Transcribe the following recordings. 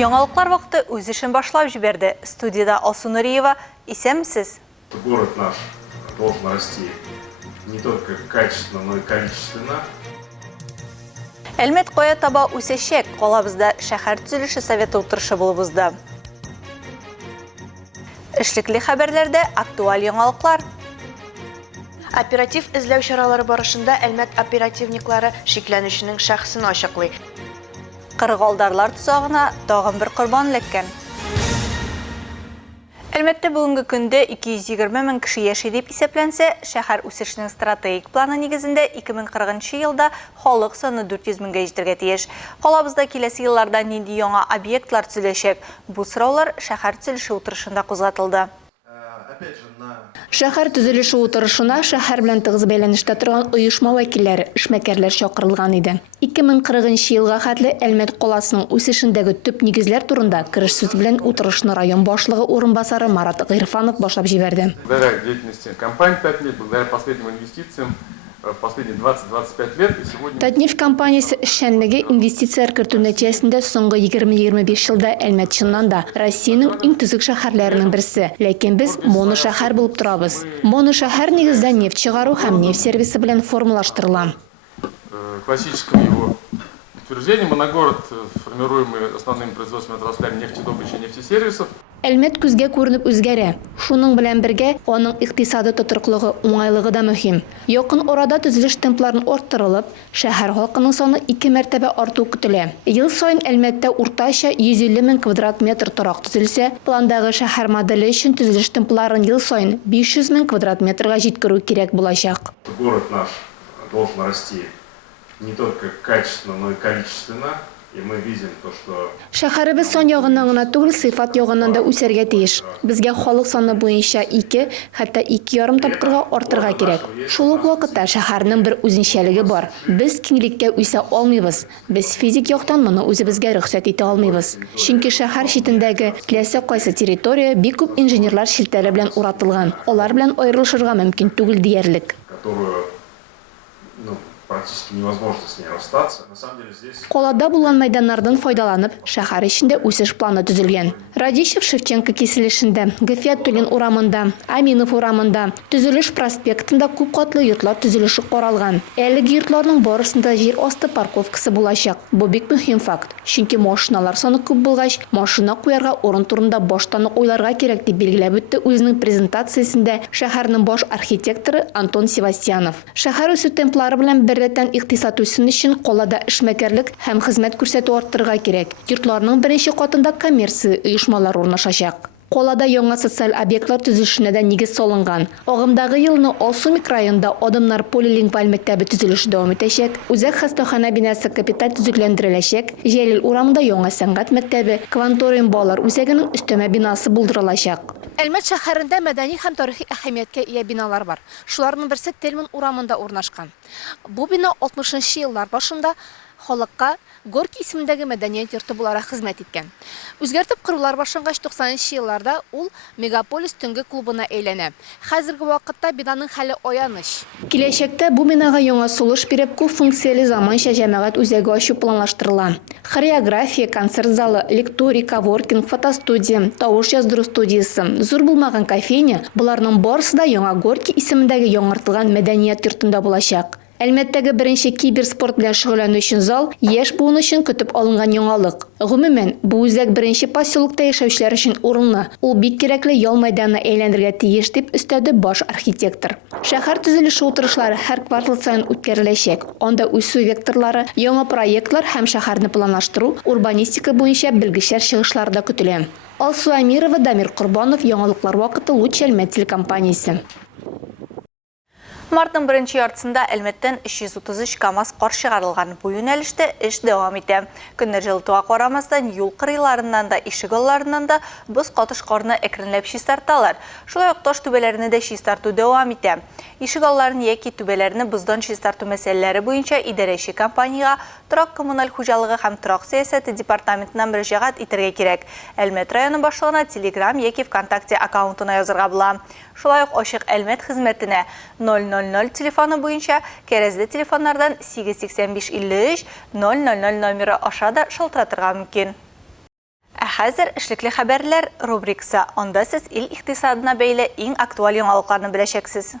Яңалыклар вакыты үз эшен башлап җибәрде. Студияда Алсу Нуриева, исәнмесез? Город наш должен расти не только качественно, но и количественно. Әлмәт кая таба үсәчәк, калабызда шәһәр төзелеше советы утырышы булып узды. Эшлекле хәбәрләрдә актуаль яңалыклар. Оператив эзләү чаралары барышында Әлмәт оперативниклары шикләнүченең шәхсен ачыклый. Кыргалдарлар тузагына тагын бер корбан эләккән. Әлмәттә бүгенге көндә 220 мең кеше яши дип исәпләнсә, шәһәр үсешенең стратегик планы нигезендә 2040 елда халык саны 400 меңгә җитәргә тиеш. Калабызда киләсе елларда нинди яңа объектлар төзеләчәк? Бу сораулар шәһәр төзелеше утырышында кузгатылды. Шәһәр төзелеше утырышына шәһәр белән тыгыз бәйләнештә торган оешма вәкилләре, эшмәкәрләр чакырылган иде. 2040 елга хәтле Әлмәт каласының үсешендәге төп нигезләр турында кереш сүз белән утырышны район башлыгы урынбасары Марат Гыйрфанов башлап җибәрде. Благодаря деятельности компании 5 лет, благодаря последним инвестициям в последние 20-25 лет и сегодня... Татнефть компаниясе эшчәнлеге инвестицияләр кертү нәтиҗәсендә соңгы 20-25 елда Әлмәт чыннан да Россиянең иң төзек шәһәрләренең берсе. Ләкин без моно шәһәр булып торабыз. Моно шәһәр нигездә нефть чыгару һәм нефть сервисы белән формалаштырыла. Классическом его утверждении моногород, формируемый основными производственными отраслями нефтедобычи и нефтесервисов. Әлмәт күзгә күренеп үзгәрә. Шуның белән бергә аның икътисады тотрыклыгы, уңайлыгы да мөһим. Якын арада төзелеш темпларын арттырылып, шәһәр халкының саны 2 мәртәбә арту көтелә. Ел саен Әлмәттә уртача 150 мең квадрат метр торак төзелсә, пландагы шәһәр моделе өчен төзелеш темпларын ел саен 500 мең квадрат метрга җиткерү кирәк булачак. Город наш должен расти не только качественно, но и количественно. И мы видим то, что... Шәһәребез сан ягыннан гына түгел, сыйфат ягыннан да үсәргә тиеш. Безгә халык саны буенча 2, хәтта 2,5 тапкырга артырга кирәк. Шул ук вакытта шәһәрнең бер үзенчәлеге бар. Без киңлеккә үсә алмыйбыз. Без физик яктан моны үзебезгә рөхсәт итә алмыйбыз. Чөнки шәһәр читендәге теләсә кайсы территория бик күп инженерлар шелтәре белән уратылган. Алар белән аерылышырга мөмкин түгел диярлек. Практически невозможно с ней расстаться. На самом деле здесь... Калада булган мәйданнардан файдаланып, шәһәр эчендә үсеш планы төзелгән. Радищев Шевченко киселешендә, Гафиятуллин урамында, Аминов урамында, Төзелеш проспектында күп катлы йортлар төзелеше каралган. Әлеге йортларның барысында җир асты парковкасы булачак. Бу бик мөһим факт. Чөнки машиналар саны күп булгач, машина куярга урын турында баштан ук уйларга кирәк дип билгеләп үтте үзенең презентациясендә шәһәрнең баш архитекторы Антон Севастьянов. Шәһәр үсү темплары белән бердән икътисад үсеше өчен калада эшмәкәрлек һәм хезмәт күрсәтү арттырырга кирәк. Йортларның беренче катында коммерция оешмалар урнашачак. Калада яңа социаль объектлар төзелешенә дә нигез салынган. Агымдагы елны Алсу микрорайонында Адамнар полилингваль мәктәбе төзелеше дәвам итәчәк. Үзәк хастахана бинасы капиталь төзекләндереләчәк. Җәлил урамында яңа сәнгать мәктәбе, Кванториум балалар үзәгенең өстәмә бинасы булдырылачак. Әлмәт шәһәрендә мәдәни һәм тарихи әһәмияткә ия биналар бар. Шуларның берсе Тельман урамында урнашкан. Бу бина 60-нчы еллар башында халыкка Горький исемендәге мәдәният йорты буларак хезмәт иткән. Үзгәртеп корулар башлангач 90-нчы елларда ул Мегаполис төнге клубына әйләнә. Хәзерге вакытта бинаның хәле аяныч. Киләчәктә бу бинага яңа сулыш биреп, күп функцияле заманча җәмәгать үзәге ачу планлаштырыла. Хореография, концерт залы, лекторика, воркинг, фотостудия, тавыш яздыру студиясе, зур булмаган кофейня, буларның барысы да яңа Горький исемендәге яңартылган мәдәният йортында булачак. Әлмәттәге беренче киберспорт белән шөгыльләнүче зал яшь буын өчен көтеп алынган яңалык. Гомумән, бу үзәк беренче поселокта яшәүчеләр өчен урынлы. Ул бик кирәкле ял мәйданына әйләнергә тиеш дип өстәде баш архитектор. Шәһәр төзелеше утырышлары һәр квартал саен үткәреләчәк. Анда үсү векторлары, яңа проектлар һәм шәһәрне планлаштыру, урбанистика буенча белгечләр чыгышлары да көтелә. Алсу Амирова, Дамир Курбанов, яңалыклар вакыты Луч Әлмәт телекомпаниясе. Мартның беренче яртысында Әлмәттән 333 КАМАЗ кар чыгарылган. Бу юнәлештә эш дәвам итә. Көннәр җылытуга карамастан юл кырыйларыннан да, ишек алларыннан да боз катыш карны әкренләп чистарталар. Шулай ук таш түбәләрне дә чистарту дәвам итә. Ишек алларын яки түбәләрне боздан чистарту мәсьәләләре буенча идарәче компанияга торак коммуналь хуҗалыгы һәм торак сәясәте департаментыннан мөрәҗәгать итәргә кирәк. Әлмәт районы башлыгына Telegram яки ВКонтакте аккаунтына язырга була. Шулай ук ачык Әлмәт хезмәтенә 000 телефоны буенча кәрәзле телефоннардан 885 53 000 номеры аша да шалтыратырга мөмкин. хәзер эшлекле хәбәрләр рубрикасы. Анда сез ил икътисадына бәйле иң актуаль яңалыкларны беләчәксез.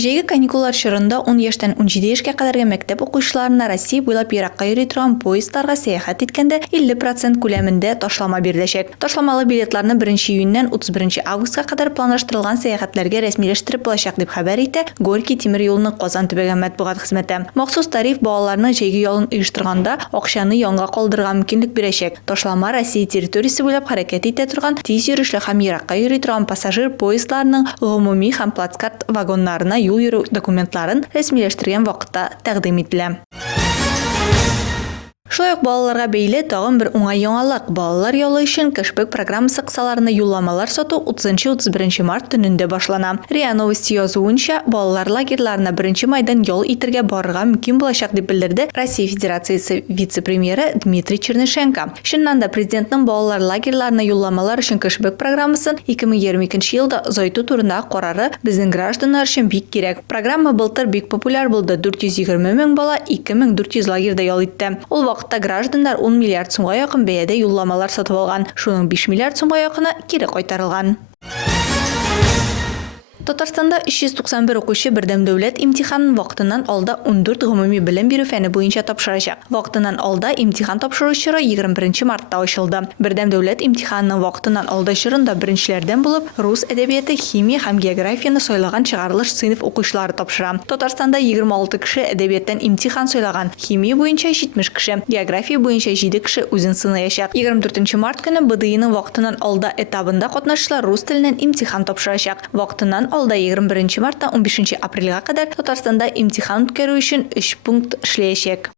Җәйге каникуллар чорында 10 яшьтән 17 яшькә кадәрге мәктәп укучыларына Россия буйлап еракка йөри торган поездларга сәяхәт иткәндә 50% күләмендә ташлама биреләчәк. Ташламалы билетларны 1 июньнән 31 августка кадәр планлаштырылган сәяхәтләргә рәсмиләштереп булачак дип хәбәр итә Горький тимер юлының Казан төбәге матбугат хезмәте. Махсус тариф балаларның җәйге ялын оештырганда акчаны янга калдырырга мөмкинлек бирәчәк. Ташлама Россия территориясе буйлап хәрәкәт итә торган тиз йөрешле һәм еракка йөри торган пассажир поездларының гомуми һәм плацкарт вагоннарына юл йөрү документларын рәсмиләштергән вакытта тәкъдим ителә. Шулай ук балаларга бәйле тагын бер уңай яңалык. Балалар ялы өчен кэшбэк программасы кысаларына юлламалар сату 30-31 март төнендә башлана. РИА Новости язуынча, балалар лагерьларына 1 майдан ял итәргә барырга мөмкин булачак дип белдерде Россия Федерациясе вице-премьеры Дмитрий Чернышенко. Шуннан да президентның балалар лагерьларына юлламалар өчен кэшбэк программасын 2022 елда озайту турында карары безнең гражданнар өчен бик кирәк. Программа былтыр бик популяр булды. 420 мең бала 2400 лагерьдә ял итте. Ул вакытта гражданнар 10 миллиард сумга якын бәядә юлламалар сатып алган. Шуның 5 миллиард сумга якыны кире кайтарылган. Татарстанда 391 укучы бердәм дәүләт имтиханын вакытыннан алда 14 гомуми белем бирү фәне буенча тапшырачак. Вакытыннан алда имтихан тапшыру чоры 21 мартта ачылды. Бердәм дәүләт имтиханының вакытыннан алда чорында беренчеләрдән булып рус әдәбияты, химия һәм географияны сайлаган чыгарылыш сыйныф укучылары тапшыра. Татарстанда 26 кеше әдәбияттан имтихан сайлаган. Химия буенча 70 кеше, география буенча 7 кеше үзен сынаячак. 24 март көне БДИның вакытыннан алда этабында катнашучылар рус теленнән имтихан тапшырачак. Вакытыннан алда 21 мартта 15 апрельгә кадәр Татарстанда имтихан үткәрү өчен 3 пункт эшләячәк.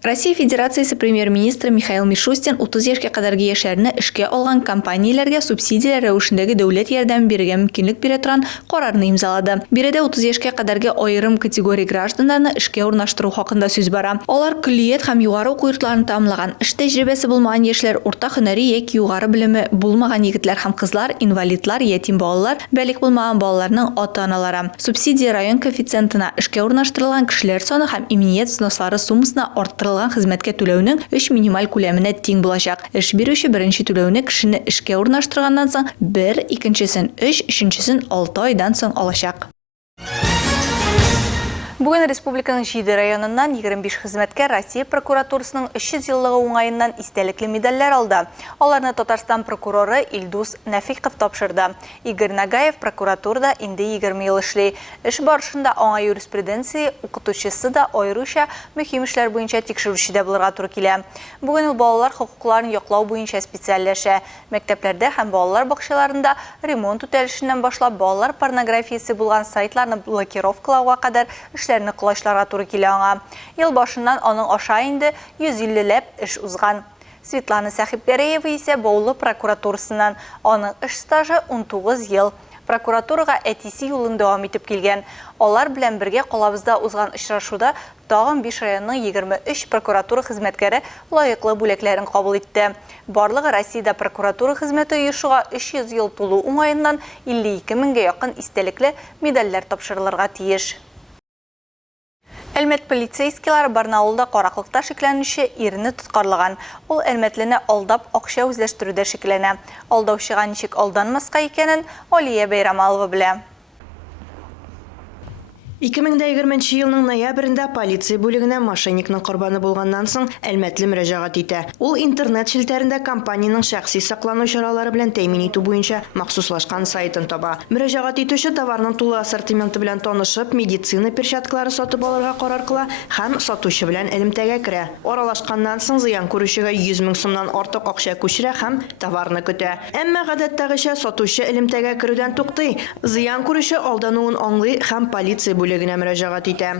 Россия Федерациясе премьер-министры Михаил Мишустин 30 яшькә кадәрге яшьләрне эшкә алган компанияләргә субсидияләр рәвешендәге дәүләт ярдәме бирергә мөмкинлек бирә торган карарны имзалады. Биредә 30 яшькә кадәрге аерым категория гражданнарны эшкә урнаштыру хакында сүз бара. Алар көллият һәм югары уку йортларын тәмамлаган, эш тәҗрибәсе булмаган яшьләр, урта һөнәри яки югары белеме булмаган егетләр һәм кызлар, инвалидлар, ятим балалар, бәлик булмаган балаларның ата-аналары. Субсидия район коэффициентына эшкә урнаштырылган кешеләр саны һәм иминият взнослары суммасына арттырылган хезмәткә түләүнең 3 минималь күләменә тиң булачак. Эш бирүче беренче түләүне кешене эшкә урнаштырганнан соң 1, икенчесен 3, өченчесен 6 айдан соң алачак. Бүген республиканың 7 районыннан 25 хезмәткәр Россия прокуратурасының 300 еллыгы уңаеннан истәлекле медальләр алды. Аларны Татарстан прокуроры Илдус Нәфиков тапшырды. Игорь Нагаев прокуратурада инде 20 ел эшли. Эш барышында аңа юриспруденция укытучысы да аеруча мөһим эшләр буенча тикшерүче дә булырга туры килә. Бүген ул балалар хокукларын яклау буенча специальләшә. Мәктәпләрдә һәм балалар бакчаларында ремонт үтәлешеннән башлап балалар порнографиясе булган сайтларны блокировкалауга кадәр эшләрне кылышларга туры килә аңа. Ел башыннан аның аша инде 150ләп эш узган. Светлана Сәхипбәреева исә Баулы прокуратурасыннан. Аның эш стажы 19 ел. Прокуратурага әтисе юлын дәвам итеп килгән. Алар белән бергә калабызда узган очрашуда тагын 5 районның 23 прокуратура хезмәткәре лаеклы бүләкләрен кабул итте. Барлыгы Россиядә прокуратура хезмәте оешуга 300 ел тулу уңаеннан 52 меңгә якын истәлекле медальләр тапшырылырга тиеш. Әлмәт полицейскийлар Барнаулда караклыкта шикләнүче ирне тоткарлаган. Ул Әлмәтлене алдап акча үзләштерүдә шикләнә. Алдаучыга ничек алданмаска икәнен Алия Бәйрамалова белә. 2020 елның ноябрендә полиция бүлегенә мошенникның корбаны булганнан соң Әлмәтле мөрәҗәгать итә. Ул интернет шелтәрендә компаниянең шәхси саклану чаралары белән тәэмин итү буенча махсуслашкан сайтын таба. Мөрәҗәгать итүче товарның тулы ассортименты белән танышып, медицина перчаткалары сатып алырга карар кыла һәм сатучы белән элемтәгә керә. Аралашканнан соң зыян күрүчегә 100 мең сумнан артык акча күчерә һәм товарны көтә. Әмма гадәттәгечә сатучы элемтәгә керүдән туктый. Зыян күрүче алдануын аңлый һәм полиция бүлегенә мөрәҗәгать итә.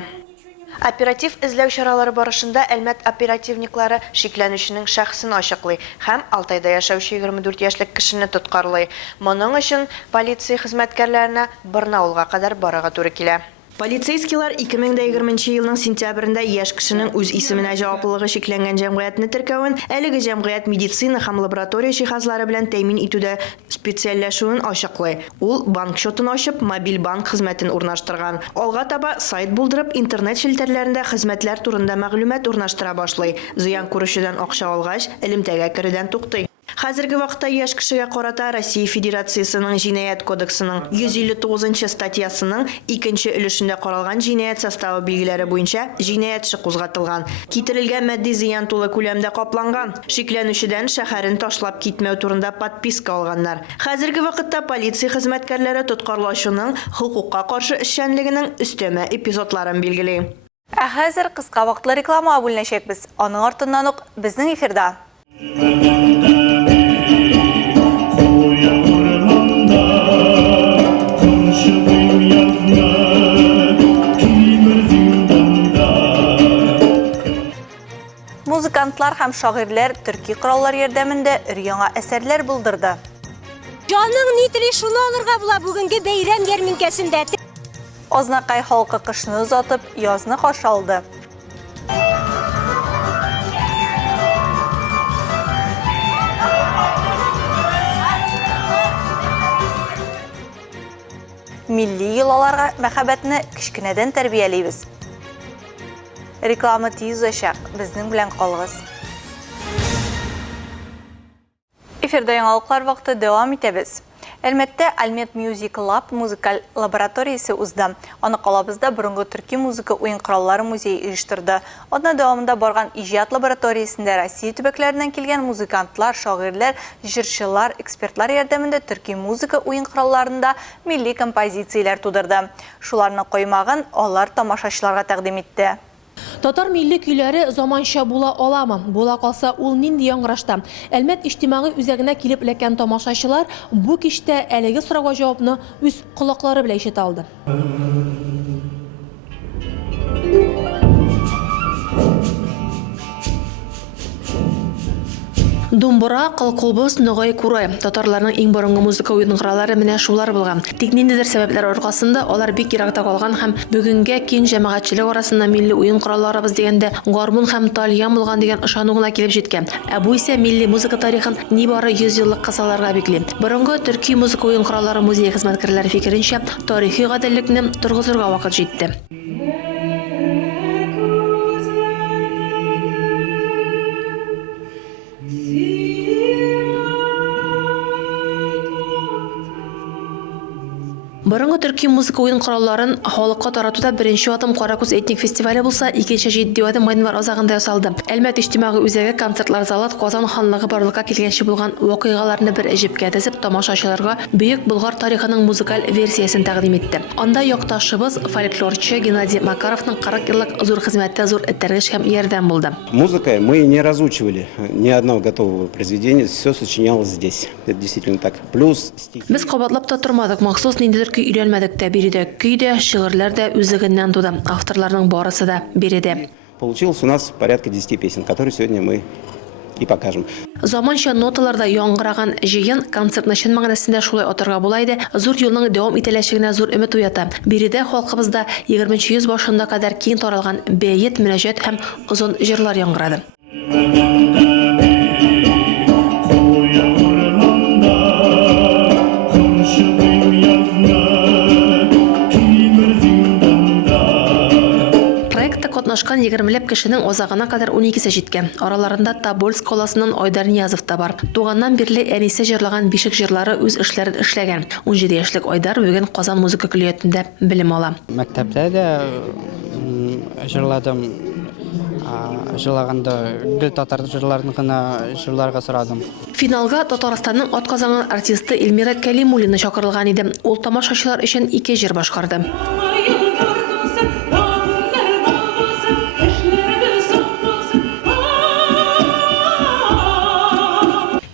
Оператив эзләү чаралары барышында Әлмәт оперативниклары шикләнүченең шәхсен ачыклый һәм Алтайда яшәүче 24 яшьлек кешене тоткарлый. Моның өчен полиция хезмәткәрләренә Барнаулга кадәр барырга туры килә. Полицейскийлар 2020 елның сентябрендә яшь кешенең үз исеменә җаваплылыгы шикләнгән җәмгыятьне теркәвен, әлеге җәмгыять медицина һәм лаборатория җиһазлары белән тәэмин итүдә специальләшүен ачыклый. Ул банк счетын ачып, мобиль банк хезмәтен урнаштырган. Алга таба сайт булдырып, интернет челтәрләрендә хезмәтләр турында мәгълүмат урнаштыра башлый. Зыян күрүчедән акча алгач, элемтәгә керүдән туктый. Хәзерге вакытта яшь кешегә карата Россия Федерациясының Җинаять кодексының 159 статьясының 2-нче өлешендә каралган җинаять составы билгеләре буенча җинаять эше кузгатылган. Китерелгән матди зыян тулы күләмдә капланган. Шикләнүчедән шәһәрен ташлап китмәү турында подписка алганнар. Хәзерге вакытта полиция хезмәткәрләре тоткарлашуның хукукка каршы эшчәнлегенең өстәмә эпизодларын билгели. Ә хәзер кыска вакытлы рекламага бүленәчәкбез. Аның артыннан ук безнең эфирда. Музыкантлар һәм шагыйрьләр төрки кораллар ярдәмендә өр-яңа әсәрләр булдырды. Җаның ни тели шуны алырга була бүгенге бәйрәм ярминкәсендә. Азнакай халкы кышны озатып, язны каршы алды. Милли йолаларга мәхәббәтне кичкенәдән тәрбиялибез. Реклама тиз узачак, безнең белән калыгыз. Эфирда яңалыклар вакыты дәвам итәбез. Әлмәттә Альмет Music Lab музыкаль лабораториясе узды. Аны калабызда борынгы төрки музыка уен кораллары музее оештырды. Аны дәвамында барган иҗат лабораториясендә Россия төбәкләреннән килгән музыкантлар, шагыйрьләр, җырчылар, экспертлар ярдәмендә төрки музыка уен коралларында милли композицияләр тудырды. Шуларны коймагын алар тамашачыларга тәкъдим итте. Татар милли көйләре заманча була аламы? Була калса ул нинди яңгырашта? Әлмәт иҗтимагый үзәгенә килеп эләккән тамашачылар бу кичтә әлеге сорауга җавапны үз колаклары белән ишетә алды. Думбура, калкубыз, ногай курай. Татарларның иң борынгы музыка уен кораллары менә шулар булган. Тик ниндидер сәбәпләр аркасында алар бик еракта калган һәм бүгенгә киң җәмәгатьчелек арасында милли уен коралларыбыз дигәндә гармун һәм тальян булган дигән ышану гына килеп җиткән. Ә бу исә милли музыка тарихын нибары 100 еллык кысаларга бикли. Борынгы төрки музыка уен кораллары музее хезмәткәрләре фикеренчә, тарихи гаделлекне торгызырга вакыт җитте. Борынгы төрки музыка уен коралларын халыкка таратуда беренче атым Каракүз этник фестивале булса, икенче җитди атым Майнвар азагында ясалды. Әлмәт иҗтимагый үзәге концертлар залы Казан ханлыгы барлыкка килгәнче булган вакыйгаларны бер әҗепкә тезеп, тамашачыларга бөек Болгар тарихының музыкаль версиясын тәкъдим итте. Анда якташыбыз фольклорчы Геннадий Макаровның 40 еллык зур хезмәттә зур этәргеш һәм ярдәм булды. Музыкой мы не разучивали ни одного готового произведения, все сочинялось здесь. Это действительно так. Плюс стихи. Без кабатлап та тормадык, махсус ниндидер өйрәнмәдек тә, биредә көйдә, шигырьләр дә үзегеннән туды. Авторларның барысы да биредә. Получилось у нас порядка 10 песен, которые сегодня мы и покажем. Заманча ноталарда яңгыраган җыен концертны чын мәгънәсендә шулай атырга була иде. Зур юлның дәвам ителәчәгенә зур өмет уята. Биредә халкыбызда 20 йөз башында кадәр киң таралган бәйет, мөнәҗәт һәм озын җырлар яңгырады. Катнашкан 20ләп кешенең азагына кадәр 12се җиткән. Араларында Тобольск каласыннан Айдар Ниязов та бар. Туганнан бирле әнисе җырлаган бишек җырлары үз эшләрен эшләгән. 17 яшьлек Айдар бүген Казан музыка көллиятендә белем ала. Мәктәптә дә җырладым. Җырлаганда гел татар җырларын гына җырларга сорадым. Финалга Татарстанның атказанган артисты Эльмира Кәлимуллина чакырылган иде. Ул тамашачылар өчен 2 җыр башкарды.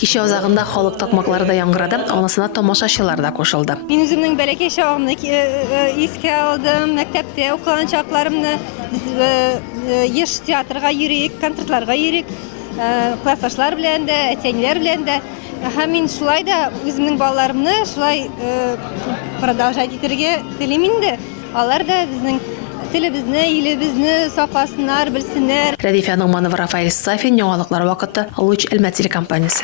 Кичә азагында халык такмаклары да яңгырады, анысына тамашачылар да кушылды. Мин үземнең бәләкәй чагымны искә алдым, мәктәптә укыган чакларымны еш театрга йөрик, концертларга йөрик, классташлар белән дә, әтәниләр белән дә. Һәм мин шулай да үземнең балаларымны шулай продолжать итәргә телим инде. Алар да безнең телебезне, илебезне сакласыннар, белсеннәр. Радифа Нугманова, Рафаэль Сафин, яңалыклар вакыты, Луч Әлмәт телекомпаниясе.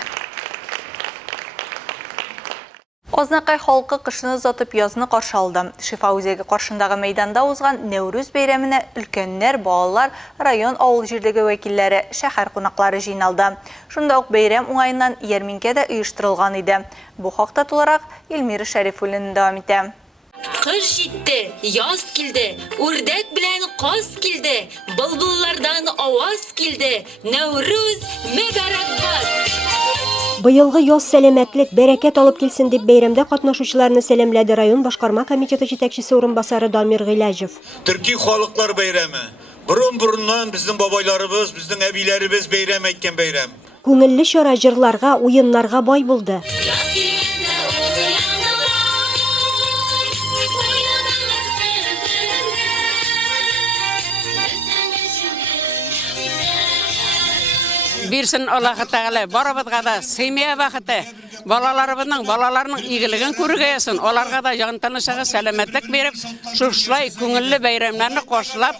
Ознакай халкы кышны озатып язны каршы алды. Шифа үзәге каршындагы мәйданда узган Нәүрүз бәйрәменә өлкәннәр, балалар, район авыл җирдәге вәкилләре, шәһәр кунаклары җыйналды. Шунда ук бәйрәм уңаеннан ярминкә дә оештырылган иде. Бу хакта тулырак Илмира Шәрифуллина дәвам итә. Кыш җитте, яз килде, үрдәк белән каз килде, былбыллардан аваз килде, Нәүрүз мөбарәк. Быелгы яз сәламәтлек, бәрәкәт алып килсен дип бәйрәмдә катнашучыларны сәламләде район башкарма комитеты җитәкчесе урынбасары Дамир Гыйләҗев. Төрки халыклар бәйрәме. Бурын-бурыннан безнең бабайларыбыз, безнең әбиләребез бәйрәм әйткән бәйрәм. Күңелле чара җырларга, уеннарга бай булды. Бирсен Аллаһ Тәгалә барыбызга да семья вакыты, балаларның игелеген күргәсен, аларга да җан-тынычыгы сәламәтлек биреп, шушлай күңелле бәйрәмнәрне каршылап,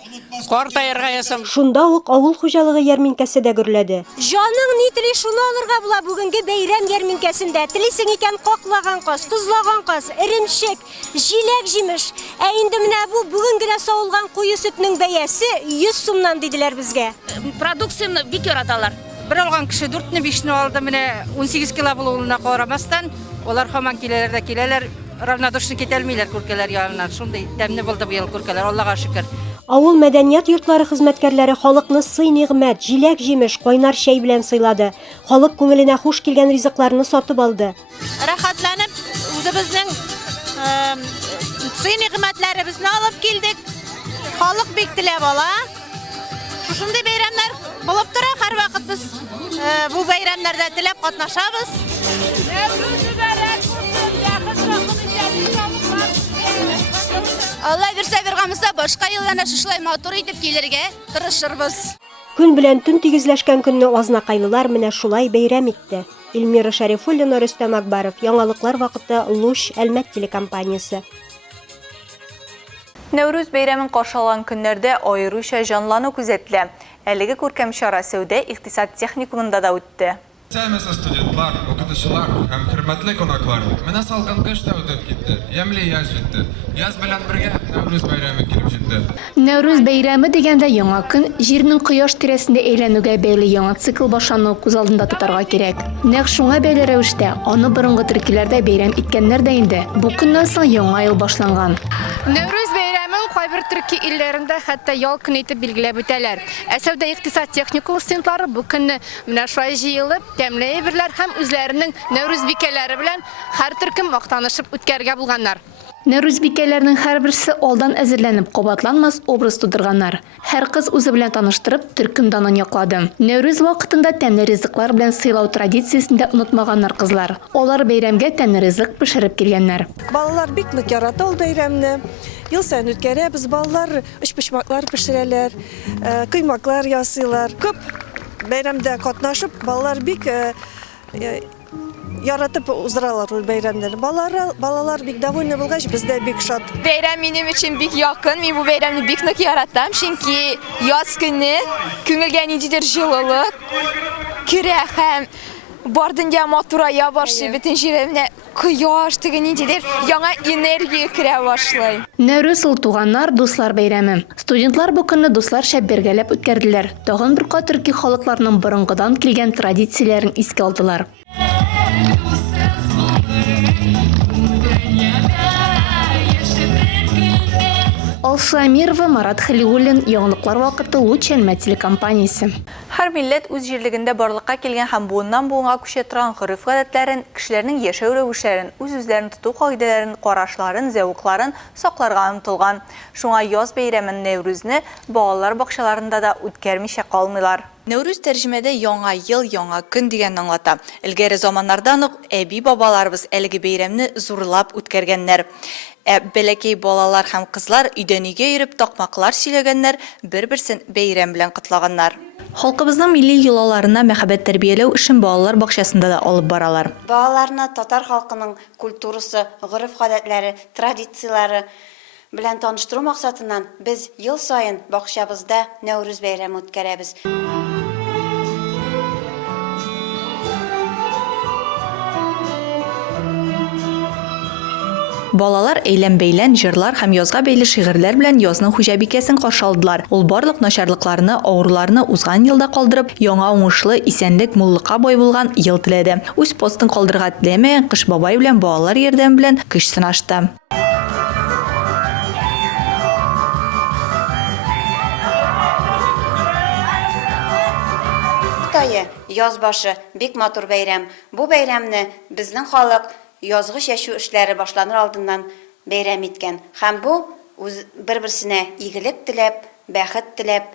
картаярга ясам. Шунда ук авыл хуҗалыгы ярминкәсе дә гөрләде. Җаның ни тели шуны алырга була бүгенге бәйрәм ярминкәсендә. Телисең икән каклаган каз, тузлаган каз, иремчек, җиләк җимеш. Ә инде менә бу бүген генә савылган куе сөтнең бәясе 100 сумнан диделәр безгә. Продукцияны бик яраталар. Бер алган кеше 4-5 алды, менә 18 кило булуына карамастан, алар һаман киләләр, равнодушно китәлмиләр күркәләр янына. Шундый тәмне булды бу ел күркәләр, Аллага шөкер. Авыл мәдәният йортлары хезмәткәрләре халыкны сый-нигъмәт, җиләк җимеш, кайнар чәй белән сыйлады. Халык күңеленә хуш килгән ризыкларны сатып алды. Рәхәтләнеп, үзебезнең сый-нигъмәтләребезне алып килдек. Халык бик теләп ала. Шушындый бәйрәмнәр булып тора, һәр вакыт без бу бәйрәмнәрдә теләп катнашабыз. Алла бирсә биргәнмәсә, башка елларда шушлай матур итеп килергә тырышырбыз. Көн белән төн тигезләшкән көнне азнакайлылар менә шулай бәйрәм итте. Илмира Шәрифуллина, Рөстәм Акбаров, яңалыклар вакыты, Луч Әлмәт телекомпаниясе. Нәүрүз бәйрәмен каршы алган көннәрдә аеруча җанлану күзәтелә. Әлеге күркәм чара сәүдә икътисад техникумында да үтте. Сәмәсә студентлар, укытучылар һәм хөрмәтле кунаклар, менә салкын кыш та үтеп китте. Ямьле яз җитте. Яз белән бергә Нәүрүз бәйрәме килеп җитте. Нәүрүз бәйрәме дигәндә яңа көн җирнең кояш тирәсендә әйләнүгә бәйле яңа цикл башлануы күз алдында тотарга кирәк. Нәкъ шуңа бәйле рәвештә аны борынгы төркиләрдә бәйрәм иткәннәр дә инде. Бу көннән соң яңа ел башланган. Нәүрүз бәйрәмен кайбер төрки илләрендә хәтта ял көне итеп билгеләп үтәләр. Сәүдә икътисад техникум студентлары бу көнне менә шулай җыелып, тәмле әйберләр һәм үзләренең Нәүрүз бикәләре белән һәр төркем вакытланышып үткәргә булганнар. Нәүрүз бикәләренең һәрберсе алдан әзерләнеп кабатланмас образ тудырганнар. Һәр кыз үзе белән таныштырып, төркем данын яклады. Нәүрүз вакытында тәмле ризыклар белән сыйлау традициясен дә онытмаганнар кызлар. Алар бәйрәмгә тәмле ризык пешереп килгәннәр. Балалар бик нык ярата ул бәйрәмне. Ел саен үткәрәбез, балалар эшпошмаклар пешерәләр, кыймаклар ясыйлар. Күп бәйрәмдә катнашып, балалар бик яратып уздыралар ул бәйрәмнәрне. Балалар бик довольны булгач, без дә бик шат. Бәйрәм минем өчен бик якын. Мин бу бәйрәмне бик нык яратам, чөнки яз көне күңелгә ниндидер җылылык керә һәм бар дөнья матурая башлый, бөтен җирәмне кояш теге ниндидер яңа энергия керә башлый. Нәүрүз ул туганнар, дуслар бәйрәме. Студентлар бу көнне дуслар шәп бергәләп үткәрделәр. Тагын бер кат төрки халыкларының борынгыдан килгән традицияләрен искә алдылар. Алса Амирова, Марат Халиуллин, яңалыклар вакыты, Луч Әлмәт телекомпаниясе. Һәр милләт үз җирлегендә барлыкка килгән һәм буыннан буынга күчә торган гореф-гадәтләрен, кешеләрнең яшәү рәвешләрен, үз-үзләрен тоту кагыйдәләрен, карашларын, зәвыкларын сакларга омтылган. Шуңа яз бәйрәмен Нәүрүзне балалар бакчаларында да үткәрмичә калмыйлар. Нәүрүз тәрҗемәдә яңа ел, яңа көн дигән аңлата. Илгәре заманнардан ук әби-бабаларыбыз әлеге бәйрәмне зурлап үткәргәннәр. Бәләкәй балалар һәм кызлар өйдән өйгә йөреп такмаклар сөйләгәннәр, бер-берсен бәйрәм белән кытлаганнар. Халкыбызның милли йолаларына мәхәббәт тәрбияләү эшен балалар бакчасында да алып баралар. Балаларына татар халкының культурасы, гореф-гадәтләре, традицияләре белән таныштыру максатыннан без ел сайын бакчабызда Нәүрүз бәйрәме үткәрәбез. Балалар әйлән-бәйлән, җырлар һәм язга бәйле шигырьләр белән язның хуҗабикәсен каршы алдылар. Ул барлык начарлыкларны, авыруларны узган елда калдырып, яңа уңышлы, исәнлек, муллыкка бай булган ел теләде. Үз постын калдырырга теләмәгән Кыш бабай белән балалар ярдәме белән көч сынашты. Яз башы бик матур бәйрәм. Бу бәйрәмне безнең халык язгы чәчү эшләре башланыр алдыннан бәйрәм иткән. Һәм бу бер-берсенә игелек теләп, бәхет теләп,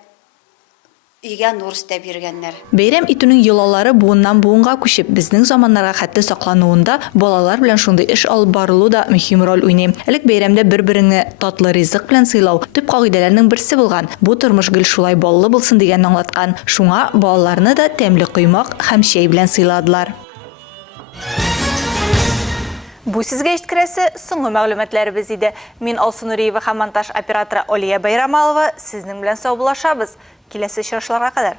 өйгә нур истәп йөргәннәр. Бәйрәм итүнең йолалары буыннан буынга күчеп, безнең заманнарга хәтле саклануында балалар белән шундый эш алып барылу да мөһим роль уйный. Элек бәйрәмдә бер-береңне татлы ризык белән сыйлау төп кагыйдәләрнең берсе булган. Бу тормыш гел шулай баллы булсын дигәнне аңлаткан. Шуңа балаларны да тәмле коймак һәм чәй белән сыйладылар. Бу сезгә җиткерәсе соңгы мәгълүматларыбыз иде. Мин Алсу Нуриева һәм монтаж операторы Олия Байрамалова сезнең белән саубуллашабыз. Киләсе очрашларга кадәр.